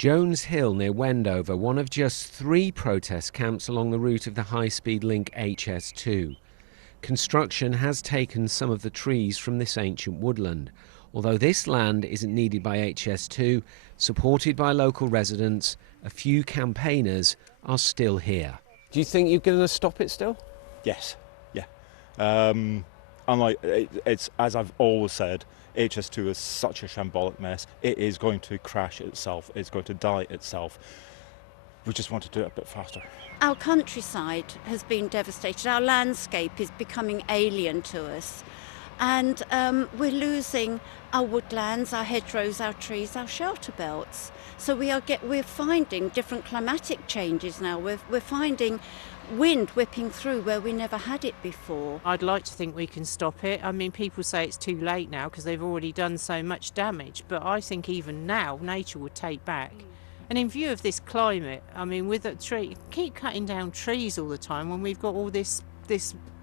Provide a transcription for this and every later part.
Jones Hill near Wendover, one of just 3 protest camps along the route of the high-speed link HS2. Construction has taken some of the trees from this ancient woodland. Although this land isn't needed by HS2, supported by local residents, a few campaigners are still here. Do you think you're going to stop it still? Yes, yeah. It's as I've always said, HS2 is such a shambolic mess. It is going to crash itself. It's going to die itself. We just want to do it a bit faster. Our countryside has been devastated. Our landscape is becoming alien to us. And we're losing our woodlands, our hedgerows, our trees, our shelter belts. So we're finding different climatic changes now. We're finding wind whipping through where we never had it before. I'd like to think we can stop it. I mean, people say it's too late now because they've already done so much damage, but I think even now nature would take back. And in view of this climate, I mean, with a tree, keep cutting down trees all the time when we've got all this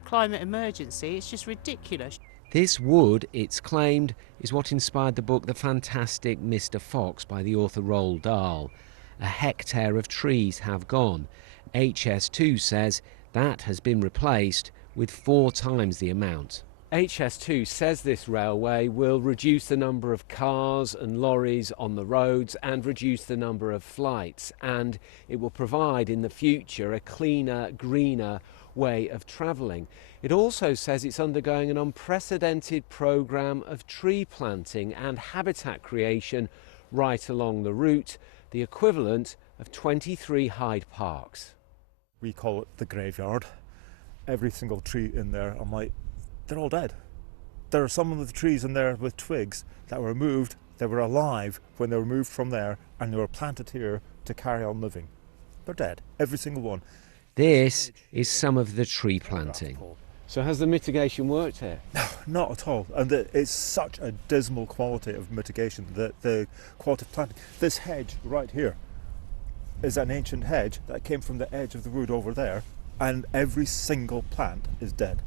climate emergency, it's just ridiculous. This wood, it's claimed, is what inspired the book The Fantastic Mr. Fox by the author Roald Dahl. A hectare of trees have gone. HS2 says that has been replaced with 4 times the amount. HS2 says this railway will reduce the number of cars and lorries on the roads and reduce the number of flights, and it will provide in the future a cleaner, greener way of travelling. It also says it's undergoing an unprecedented programme of tree planting and habitat creation right along the route, the equivalent of 23 Hyde Parks. We call it the graveyard. Every single tree in there, I'm like, they're all dead. There are some of the trees in there with twigs that were moved, they were alive when they were moved from there and they were planted here to carry on living. They're dead, every single one. This is some of the tree planting. So has the mitigation worked here? No, not at all. And it's such a dismal quality of mitigation, the quality of planting. This hedge right here is an ancient hedge that came from the edge of the wood over there, and every single plant is dead.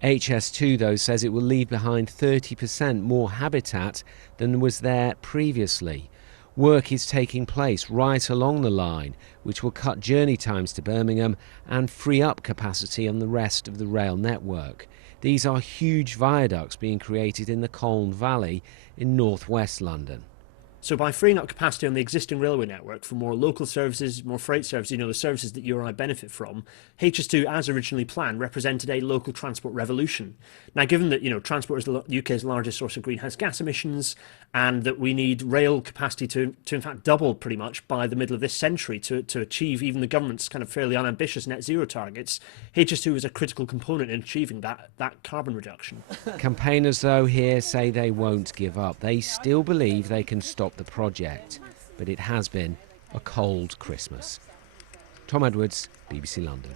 HS2, though, says it will leave behind 30% more habitat than was there previously. Work is taking place right along the line, which will cut journey times to Birmingham and free up capacity on the rest of the rail network. These are huge viaducts being created in the Colne Valley in northwest London. So by freeing up capacity on the existing railway network for more local services, more freight services, the services that you and I benefit from, HS2, as originally planned, represented a local transport revolution. Now, given that, transport is the UK's largest source of greenhouse gas emissions, and that we need rail capacity to in fact double pretty much by the middle of this century to achieve even the government's kind of fairly unambitious net zero targets, HS2 is a critical component in achieving that carbon reduction. Campaigners, though, here say they won't give up. They still believe they can stop the project, but it has been a cold Christmas. Tom Edwards, BBC London.